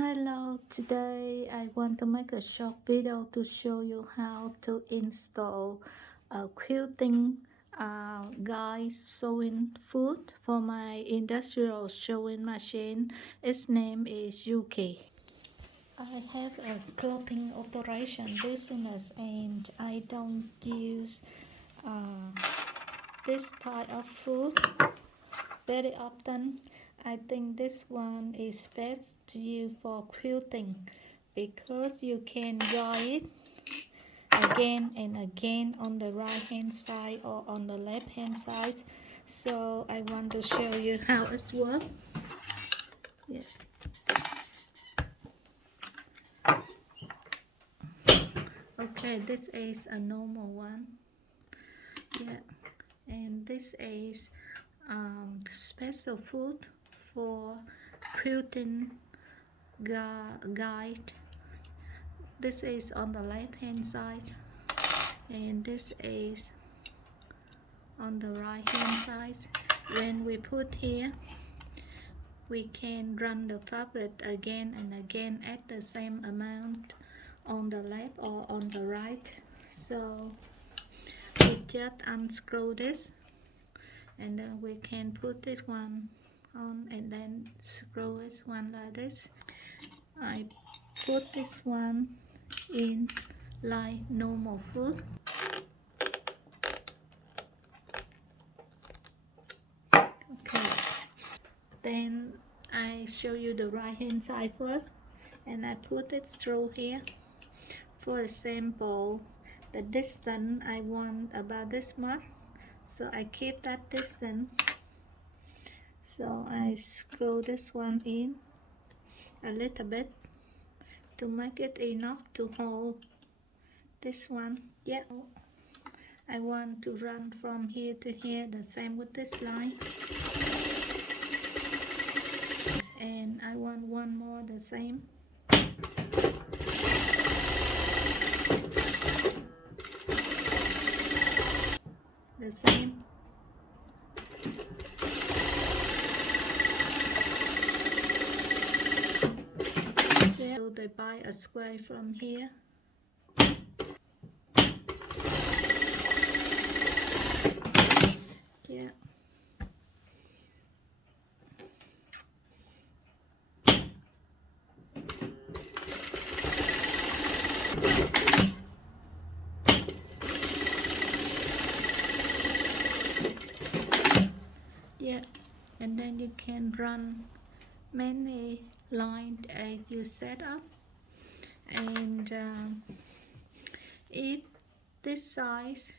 Hello, today I want to make a short video to show you how to install a quilting guide sewing foot for my industrial sewing machine. Its name is Yuki. I have a clothing alteration business and I don't use uh, this type of foot very often. I think this one is best to use for quilting because you can guide it again and again on the right hand side or on the left hand side. So I want to show you how it works. Yeah. Okay, this is a normal one. Yeah, and this is special foot for quilting guide. This is on the left hand side and this is on the right hand side. When we put here, we can run the fabric again and again at the same amount on the left or on the right. So we just unscrew this and then we can put this one on and then screw this one like this. I put this one in like normal foot. Okay, then I show you the right hand side first and I put it through here. For example, the distance I want about this much, so I keep that distance. So I screw this one in a little bit to make it enough to hold this one. Yeah, I want to run from here to here, the same with this line. And I want one more the same. The same. So they buy a square from here. Yeah. Yeah, and then you can run many lines as you set up. And if this size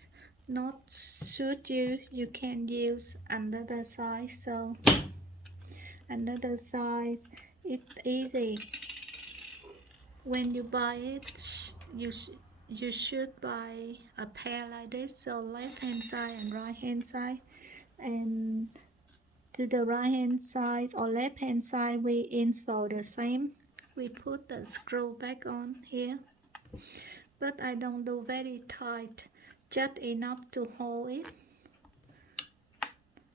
not suit you, you can use another size. So another size, it's easy. When you buy it, you should buy a pair like this, so left hand side and right hand side. And to the right hand side or left hand side, we install the same. We put the screw back on here, but I don't do very tight, just enough to hold it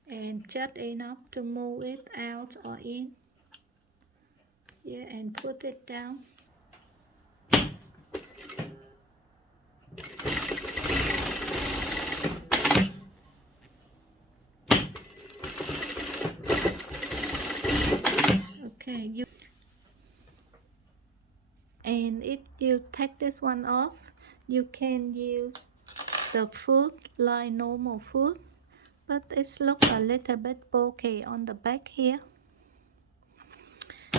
and just enough to move it out or in. Yeah, and put it down. Okay, and if you take this one off, you can use the foot like normal foot, but it looks a little bit bulky on the back here.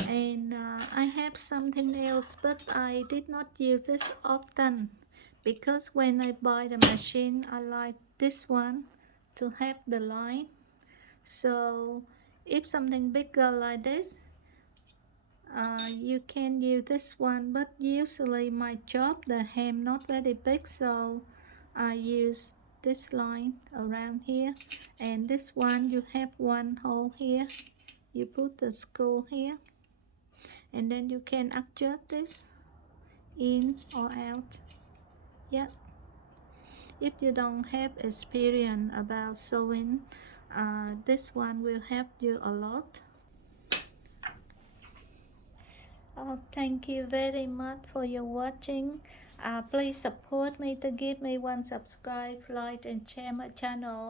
And I have something else, but I did not use this often because when I buy the machine, I like this one to have the line. So if something bigger like this, you can use this one, but usually my job, the hem not very big, so I use this line around here. And this one, you have one hole here, you put the screw here, and then you can adjust this in or out. Yeah, if you don't have experience about sewing, this one will help you a lot. Thank you very much for your watching. Please support me to give me one subscribe, like, and share my channel.